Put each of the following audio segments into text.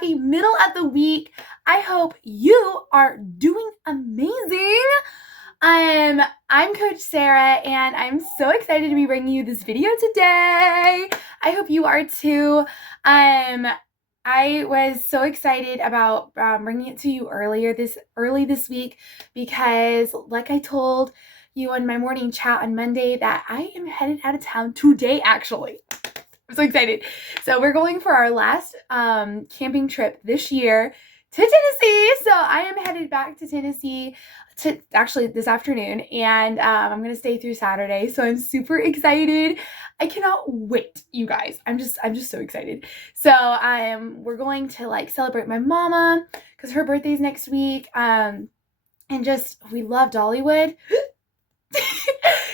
happy middle of the week. I hope you are doing amazing. I'm Coach Sarah, and I'm so excited to be bringing you this video today. I hope you are too. I was so excited about bringing it to you early this week because, like I told you on my morning chat on Monday, that I am headed out of town today, actually. I'm so excited. So we're going for our last camping trip this year to Tennessee. So I am headed back to Tennessee actually this afternoon, and I'm going to stay through Saturday. So I'm super excited. I cannot wait, you guys. I'm just so excited. So we're going to celebrate my mama because her birthday's next week. And we love Dollywood.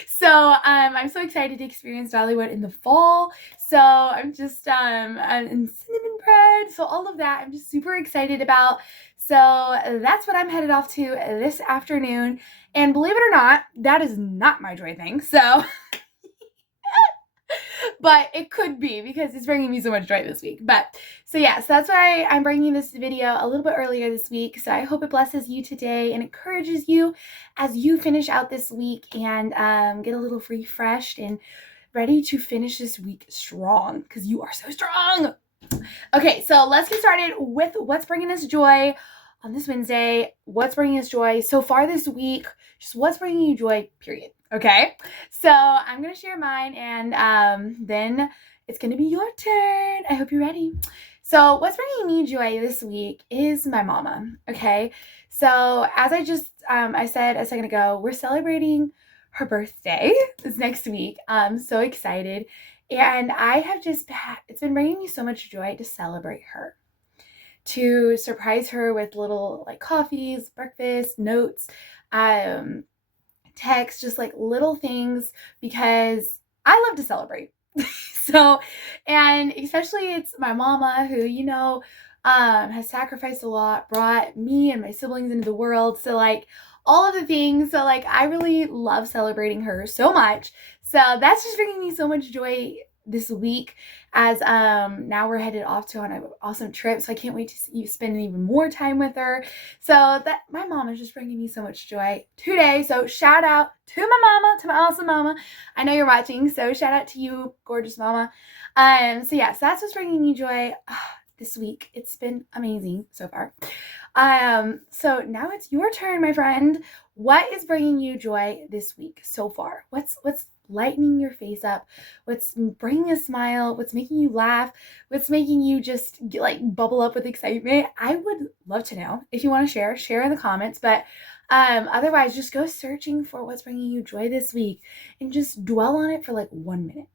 So I'm so excited to experience Dollywood in the fall. So I'm just and cinnamon bread. So all of that I'm just super excited about. So that's what I'm headed off to this afternoon. And believe it or not, that is not my joy thing. So but it could be because it's bringing me so much joy this week. But so yeah, so that's why I'm bringing this video a little bit earlier this week. So I hope it blesses you today and encourages you as you finish out this week and get a little refreshed and ready to finish this week strong, because you are so strong. Okay, so let's get started with what's bringing us joy on this Wednesday. What's bringing us joy so far this week? Just what's bringing you joy, period. Okay, so I'm going to share mine, and then it's going to be your turn. I hope you're ready. So what's bringing me joy this week is my mama, okay? So as I said a second ago, we're celebrating her birthday this next week. I'm so excited. And it's been bringing me so much joy to celebrate her, to surprise her with little coffees, breakfast, notes, text, just little things, because I love to celebrate. So, and especially it's my mama who, has sacrificed a lot, brought me and my siblings into the world. So all of the things. So I really love celebrating her so much. So that's just bringing me so much joy this week, as now we're headed off to on an awesome trip. So I can't wait to spend even more time with her. So that my mom is just bringing me so much joy today. So shout out to my mama, to my awesome mama. I know you're watching, so shout out to you, gorgeous mama. So yeah, so that's what's bringing me joy this week. It's been amazing so far. So now it's your turn, my friend. What is bringing you joy this week so far? What's lightening your face up? What's bringing a smile? What's making you laugh? What's making you just bubble up with excitement? I would love to know. If you want to share in the comments. But otherwise, just go searching for what's bringing you joy this week and just dwell on it for 1 minute.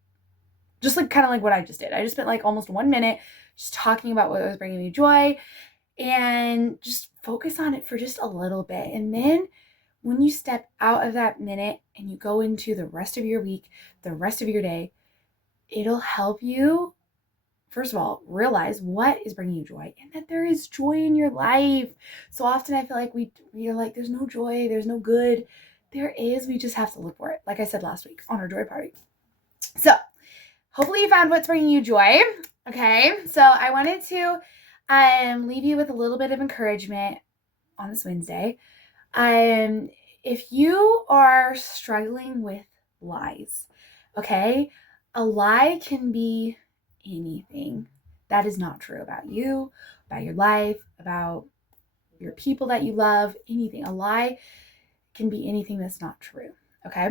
Just kind of what I just did. I just spent almost 1 minute just talking about what was bringing me joy, and just focus on it for just a little bit. And then when you step out of that minute and you go into the rest of your week, the rest of your day, it'll help you, first of all, realize what is bringing you joy and that there is joy in your life. So often I feel like we're like, there's no joy, there's no good. There is, we just have to look for it. Like I said last week on our joy party. So hopefully you found what's bringing you joy. Okay, so I wanted to leave you with a little bit of encouragement on this Wednesday. If you are struggling with lies, okay, a lie can be anything that is not true about you, about your life, about your people that you love, anything. A lie can be anything that's not true, okay?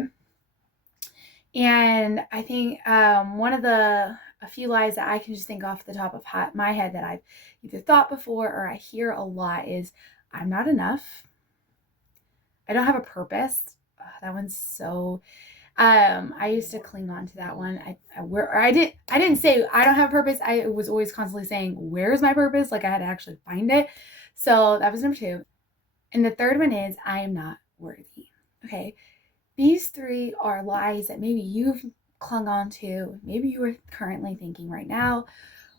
And I think one of a few lies that I can just think off the top of my head that I've either thought before or I hear a lot is, I'm not enough. I don't have a purpose. That one's so, I used to cling on to that one. I didn't say I don't have a purpose. I was always constantly saying, where's my purpose? I had to actually find it. So that was number 2. And the third one is, I am not worthy. Okay. These 3 are lies that maybe you've clung on to, maybe you are currently thinking right now,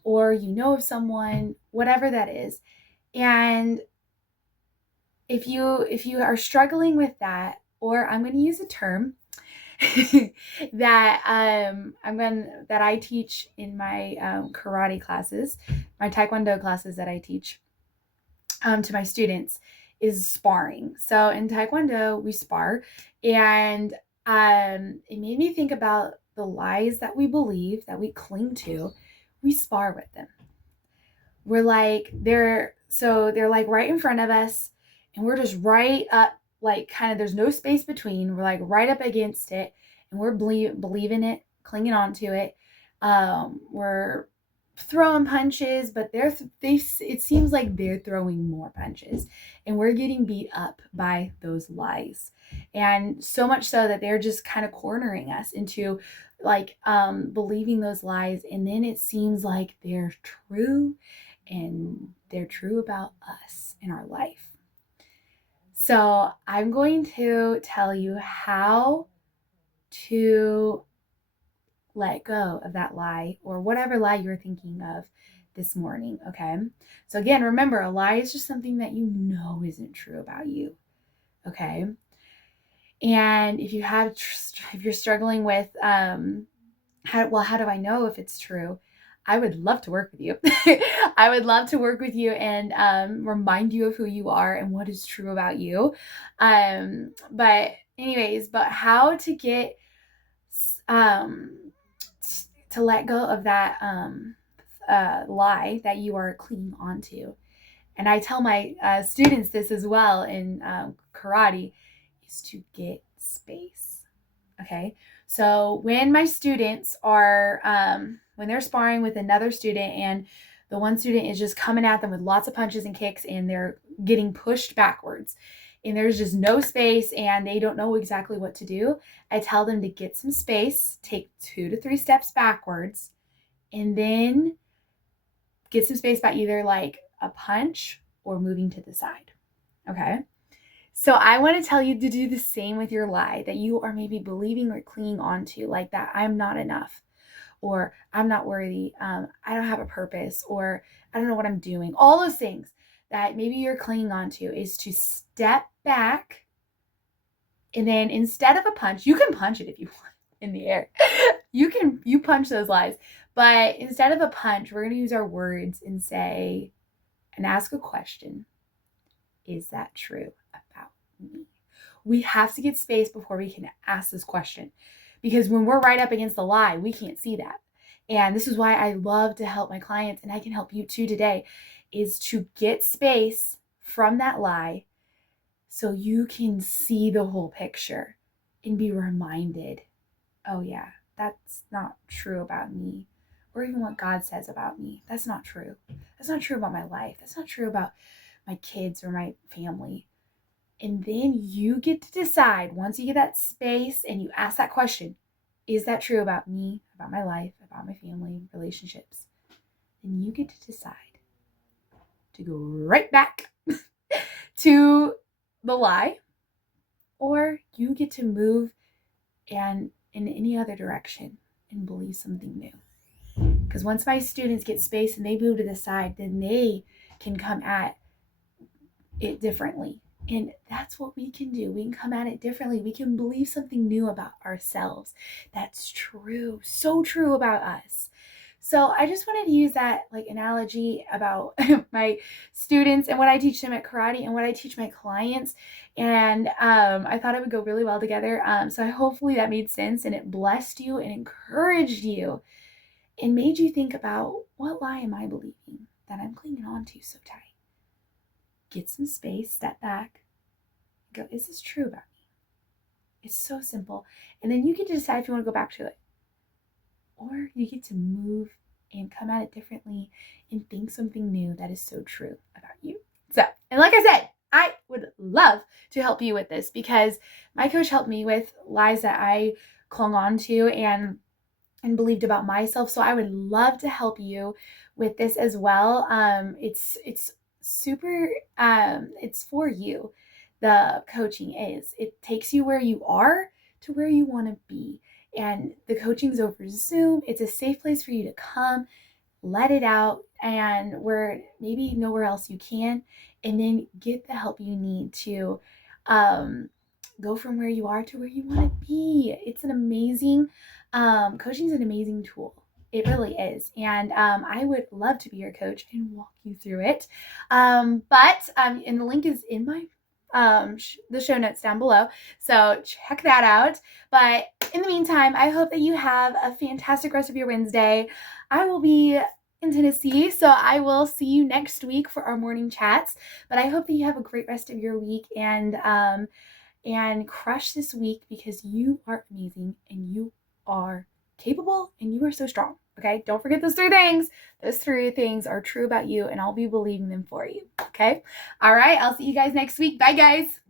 or of someone, whatever that is. And if you are struggling with that, or I'm going to use a term, that that I teach in my karate classes, my taekwondo classes that I teach to my students is sparring. So in taekwondo we spar, and it made me think about the lies that we believe, that we cling to. We spar with them. We're like they're like right in front of us, and we're just right up, like kind of there's no space between. We're like right up against it, and we're believing it, clinging on to it. We're throwing punches, but it seems like they're throwing more punches, and we're getting beat up by those lies. And so much so that they're just kind of cornering us into like believing those lies, and then it seems like they're true, and they're true about us in our life. So I'm going to tell you how to let go of that lie, or whatever lie you're thinking of this morning, okay? So again, remember, a lie is just something that you know isn't true about you, okay? And if you're struggling with how do I know if it's true? I would love to work with you. I would love to work with you and remind you of who you are and what is true about you. But anyways, but how to get um, to let go of that lie that you are clinging onto. And I tell my students this as well in karate, is to get space. Okay. So when my students are, when they're sparring with another student, and the one student is just coming at them with lots of punches and kicks, and they're getting pushed backwards, and there's just no space, and they don't know exactly what to do, I tell them to get some space, take 2 to 3 steps backwards, and then get some space by either like a punch or moving to the side. Okay. So I want to tell you to do the same with your lie that you are maybe believing or clinging onto, like that I'm not enough, or I'm not worthy, I don't have a purpose, or I don't know what I'm doing. All those things that maybe you're clinging onto, is to step back, and then instead of a punch, you can punch it if you want in the air. You punch those lies, but instead of a punch, we're going to use our words and say and ask a question. Is that true about me? We have to get space before we can ask this question, because when we're right up against the lie, we can't see that. And this is why I love to help my clients, and I can help you too today, is to get space from that lie so you can see the whole picture and be reminded, oh yeah, that's not true about me. Or even what God says about me. That's not true. That's not true about my life. That's not true about my kids or my family. And then you get to decide, once you get that space and you ask that question, is that true about me, about my life, about my family, relationships? Then you get to decide to go right back to the lie, or you get to move and in any other direction and believe something new. Because once my students get space and they move to the side, then they can come at it differently. And that's what we can do. We can come at it differently. We can believe something new about ourselves. That's true. So true about us. So I just wanted to use that like analogy about my students and what I teach them at karate and what I teach my clients. And I thought it would go really well together. So hopefully that made sense, and it blessed you and encouraged you and made you think about, what lie am I believing that I'm clinging on to so tight? Get some space, step back, go, is this true about me? It's so simple. And then you get to decide if you want to go back to it. Or you get to move and come at it differently and think something new that is so true about you. So, and like I said, I would love to help you with this, because my coach helped me with lies that I clung on to and believed about myself. So I would love to help you with this as well. It's super, it's for you. The coaching is, it takes you where you are to where you want to be. And the coaching's over Zoom. It's a safe place for you to come, let it out, and where maybe nowhere else you can, and then get the help you need to go from where you are to where you want to be. It's an amazing, coaching is an amazing tool. It really is. And I would love to be your coach and walk you through it. And the link is in my the show notes down below. So check that out. But in the meantime, I hope that you have a fantastic rest of your Wednesday. I will be in Tennessee, so I will see you next week for our morning chats. But I hope that you have a great rest of your week and crush this week, because you are amazing and you are capable and you are so strong. Okay, don't forget those 3 things. Those 3 things are true about you, and I'll be believing them for you. Okay, all right, I'll see you guys next week. Bye, guys.